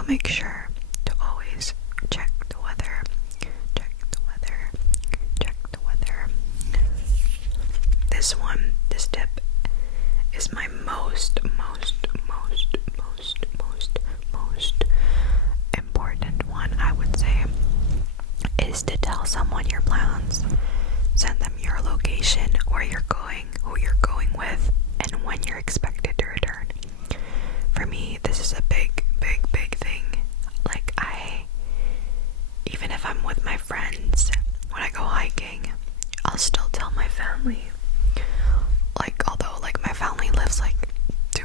So make sure to always check the weather, check the weather, check the weather. This tip is my most important one, I would say, is to tell someone your plans. Send them your location, where you're going, who you're going with, and when you're expected to return. For me, this is a big thing. Like, even if I'm with my friends, when I go hiking, I'll still tell my family. Like, although, like, my family lives, like, 2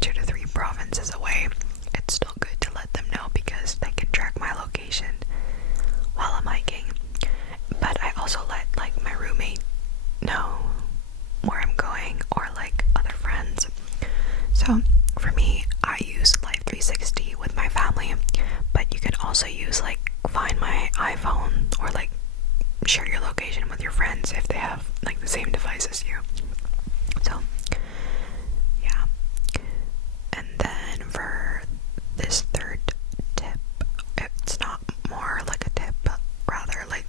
to 3 provinces away, it's still good to let them know because they can track my location while I'm hiking. But I also let, like, my roommate know where I'm going, or, like, other friends. So, for me, I use Life 360 with my family, but you can also use, like, Find My iPhone, or, like, share your location with your friends if they have, like, the same device as you. So, yeah. And then for this third tip, it's not more like a tip, but rather like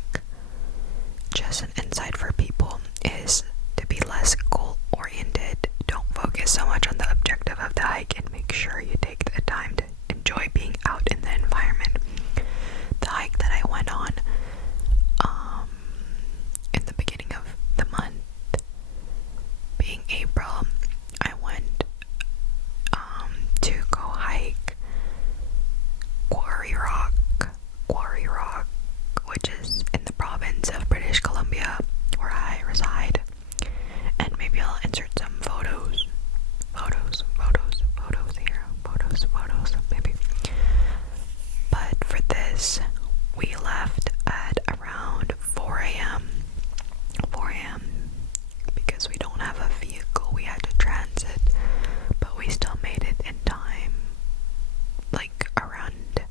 just an insight for people, is to be less goal-oriented. Don't focus so much on the objective of the hike, and make sure you take the time to enjoy being out in the environment. The hike that I went on in the beginning of the month, being April, I went to go hike Quarry Rock, which is in the province of British Columbia, where I reside. And maybe I'll insert some photos here, photos, maybe. But for this, we left at around 4 a.m. because we don't have a vehicle, we had to transit, but we still made it in time, like around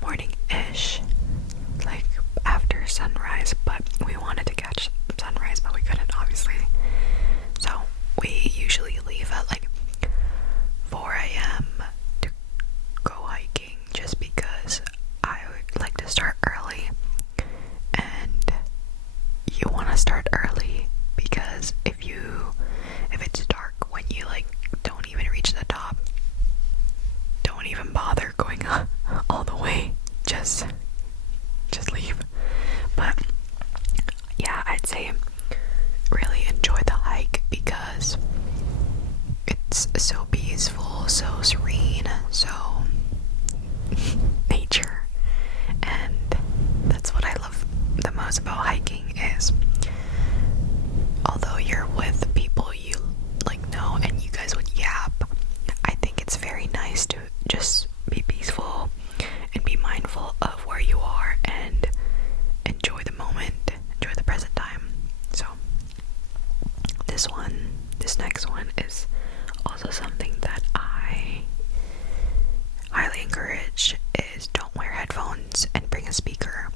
morning-ish, like after sunrise. But we wanted to catch sunrise, but we couldn't, obviously. So we usually leave at like 4 a.m. to go hiking, just because I would like to start early. And you want to start early because if it's dark when you like don't even reach the top, don't even bother going all the way. Just leave. But yeah, I'd say really enjoy the hike because it's so peaceful, so serene, so nature. And that's what I love the most about hiking, is although you're with people you like know and you guys would yap, I think it's very nice to just be peaceful and be mindful of where you are and enjoy the moment, enjoy the present time. So this next one is also something that I highly encourage, is don't wear headphones and bring a speaker.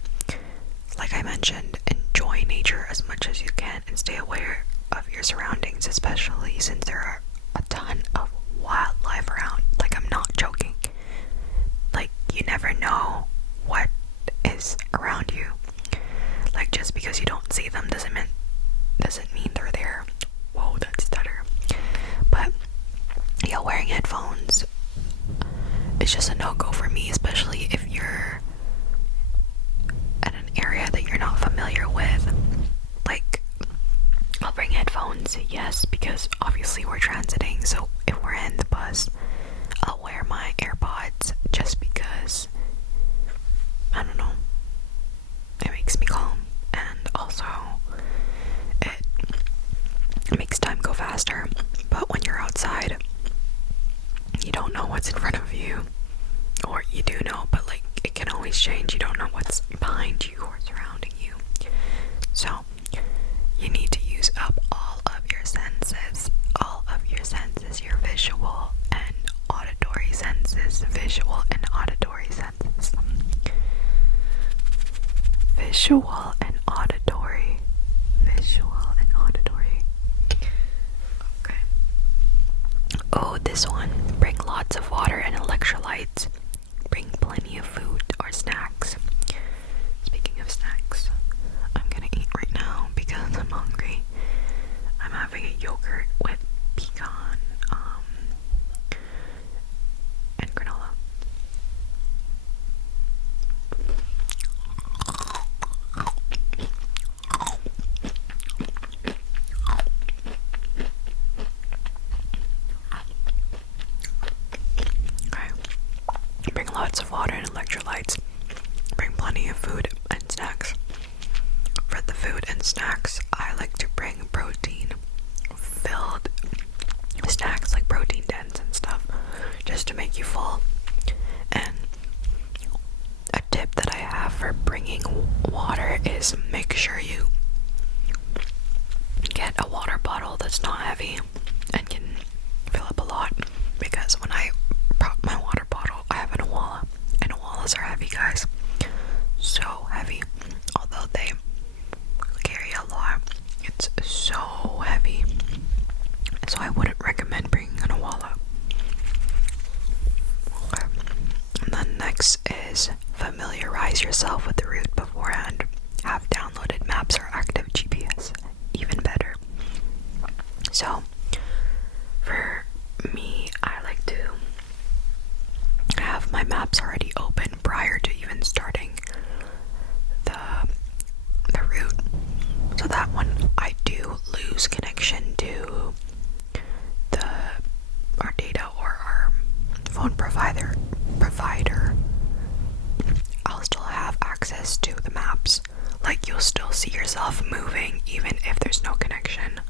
Like I mentioned, enjoy nature as much as you can and stay aware of your surroundings, especially since there are a ton of wildlife around. Like, I'm not joking. Like, you never know what is around you. Like, just because you don't see them doesn't mean they're there. Whoa, that's stutter. But yeah, wearing headphones is just a no-go for me, especially if you're at an area that you're not familiar with. Like, I'll bring headphones, yes, because obviously we're transiting, so if we're in the bus, I'll wear my AirPods just because, I don't know, it makes me calm, and also it makes time go faster. But when you're outside, you don't know what's in front of you, or you do know, but like it can always change. You don't know what's behind you or surrounding you, so you need to use up all of your senses, your visual and auditory senses, visual and auditory. Okay. Oh, this one. Bring lots of water and electrolytes. and electrolytes. Bring plenty of food and snacks. For the food and snacks, I like to bring protein filled snacks, like protein dens and stuff, just to make you full. And a tip that I have for bringing water is make sure you get a water bottle that's not heavy and can fill up a lot, because when I brought my water bottle, I have an Awala, and Awalas are heavy, guys, so heavy. Although they carry a lot, it's so heavy, so I wouldn't recommend bringing an Awala. Okay. And then next is familiarize yourself with the route beforehand. Have downloaded maps or active GPS, even better. So for me, I like to have my maps already open prior to even starting the route, so that when I do lose connection to our data or our phone provider, I'll still have access to the maps. Like, you'll still see yourself moving even if there's no connection.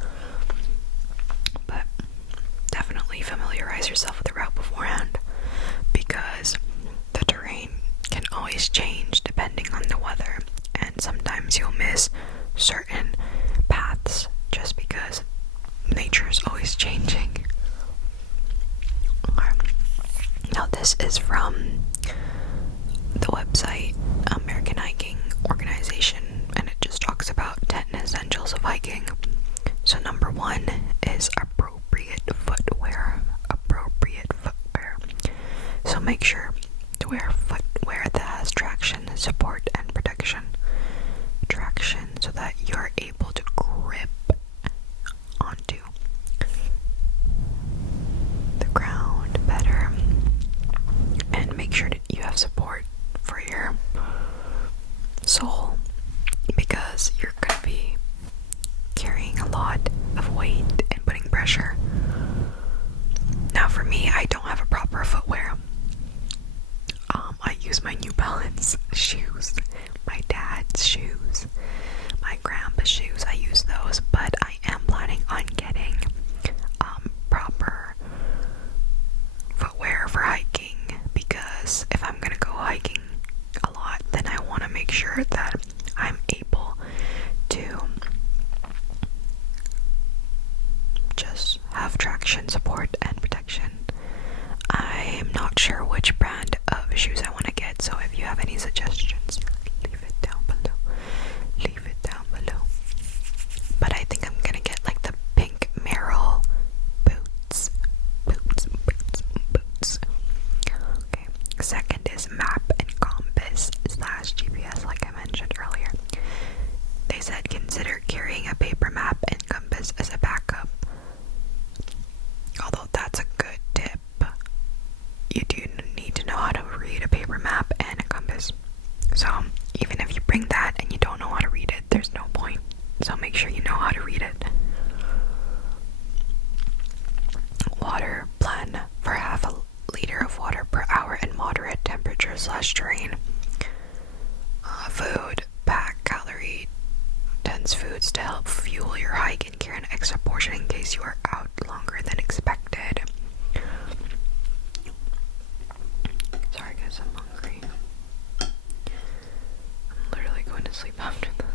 But definitely familiarize yourself with the route beforehand, because the terrain can always change depending on the weather, and sometimes you'll miss certain paths just because nature is always changing. Okay. Now this is from the website American Hiking Organization, and it just talks about 10 essentials of hiking. So number 1 is appropriate footwear. So make sure to wear footwear that has traction, support, and protection. Traction, so that you're able to grip onto the ground better, and make sure that you have support for your soul, because you're going to be carrying a lot of weight and putting pressure. Now for me, I don't have a proper footwear. I use my New Balance shoes, my dad's shoes, my grandpa's shoes. I use those, but I am planning on getting proper footwear for hiking, because if I'm gonna go hiking a lot, then I want to make sure that I'm able to just have traction, support, and protection. I'm not sure which brand of shoes I want to get, so if you have any suggestions, leave it down below. But I think I'm gonna get like the pink Merrill boots. Okay. Second is map and compass / GPS, like I mentioned earlier. They said consider carrying a paper map and compass as a backup. Although that's a good tip, you do need to know how to read a paper map and a compass. So even if you bring that and you don't know how to read it, there's no point. So make sure you know how to read it. Water, plan for half a liter of water per hour in moderate temperature / terrain. Food, pack calorie dense foods to help fuel your hike, and carry an extra portion in case you are out longer than expected. Sorry guys, I'm hungry. I'm literally going to sleep after this.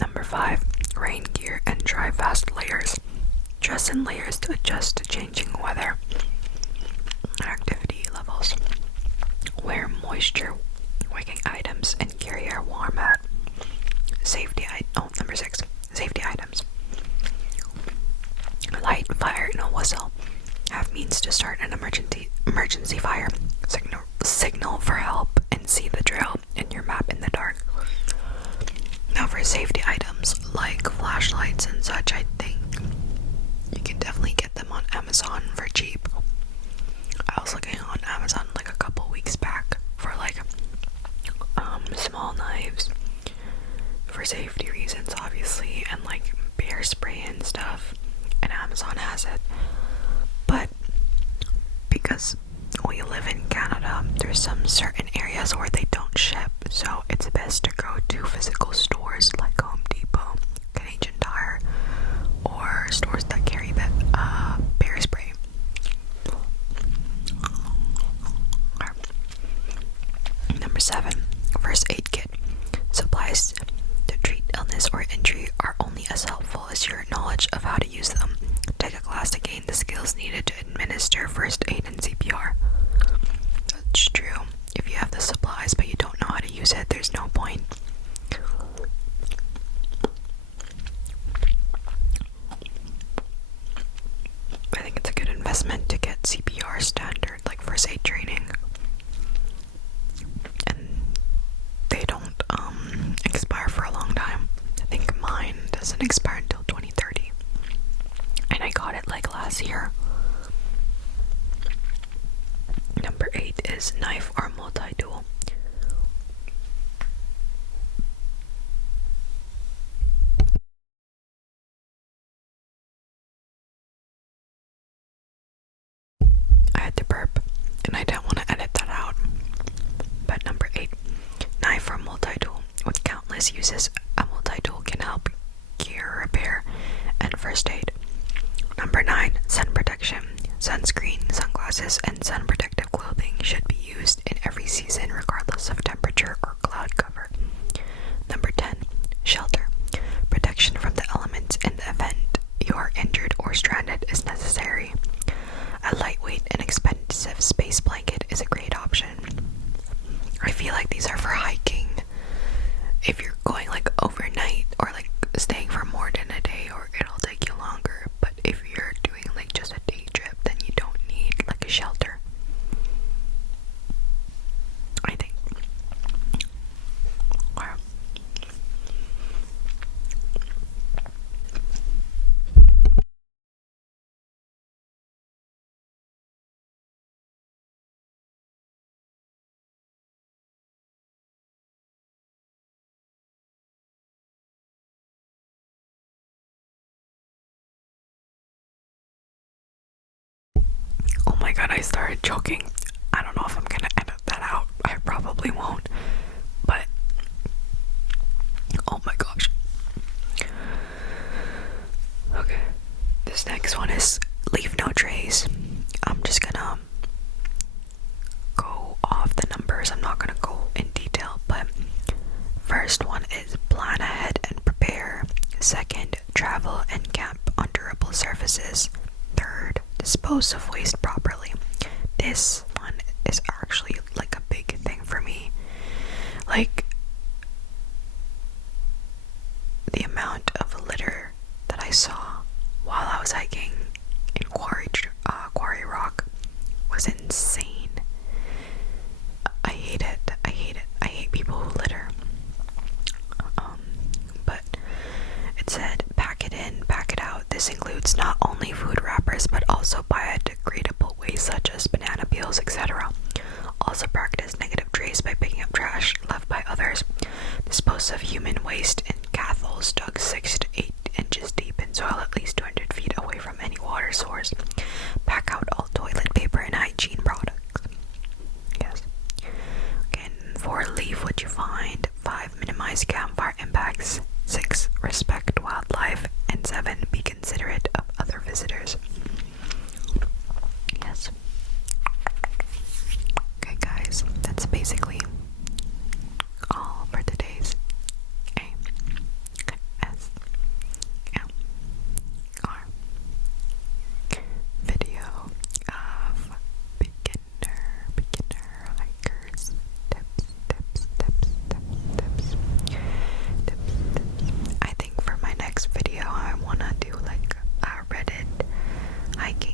Number 5, rain gear and dry fast layers. Dress in layers to adjust to changing weather and activity levels. Wear moisture wicking items and carry a warm hat. Number 6, safety items. Light fire and a whistle. Have means to start an emergency fire. Signal for help and see the trail in your map in the dark. Now for safety items like flashlight, lights and such, I think you can definitely get them on Amazon for cheap. I was looking on Amazon like a couple weeks back for like small knives for safety reasons, obviously, and like bear spray and stuff, and Amazon has it. But because we live in Canada, there's some certain areas where they don't ship, so it's best to go to physical stores like Home Depot, Canadian Tire, or stores that carry bear spray. Number 7, first aid kit. Supplies to treat illness or injury are only as helpful as your knowledge of how to use them. Take a class to gain the skills needed to administer first aid and CPR. That's true. If you have the supplies but you don't know how to use it, there's no point. I think it's a good investment to get CPR standard, like first aid training. And they don't expire for a long time. I think mine doesn't expire until 2030. And I got it like last year. Number 8 is knife or multi-tool. I had to burp, and I don't want to edit that out. But number 8, knife or multi-tool. With countless uses, a multi-tool can help cure, repair, and first aid. Number 9, sun protection. Sunscreen, sunglasses, and sun protective clothing should be used in every season regardless of temperature or cloud cover. Number 10, shelter. Protection from the elements in the event you are injured or stranded is necessary. A lightweight and expensive space blanket is a great option. I feel like these are for hiking. If you're going like overnight or like staying for more than a day, or it'll take you longer. But if you're doing like just a day trip, then you don't need like a shelter, I think. Wow. Oh my god, I started choking. I don't know if I'm gonna edit that out. I probably won't. But oh my gosh. Okay. This next one is leave no trace. I'm just gonna go off the numbers. I'm not gonna go in detail, but first one is plan ahead and prepare. Second, travel and camp on durable surfaces. Third, dispose of waste properly. This one is actually like a big thing for me. Like, the amount of litter that I saw while I was hiking in Quarry Rock was insane. I hate it. I hate it. I hate people who litter. But it said, pack it in, pack it out. This includes not only food wrappers, but also biodegradable waste such as banana peels, etc. Also practice negative trace by picking up trash left by others. Dispose of human waste in cathols dug 6 to 8 inches deep in soil at least 200 feet away from any water source. Pack out all toilet paper and hygiene products. Yes. Okay, and 4, leave what you find. 5, minimize campfire impacts. 6, respect wildlife. And 7, be considerate of other visitors. Yes. Okay guys, that's basically all for today's ASMR video of beginner hikers tips. I think for my next video I wanna do like a Reddit hiking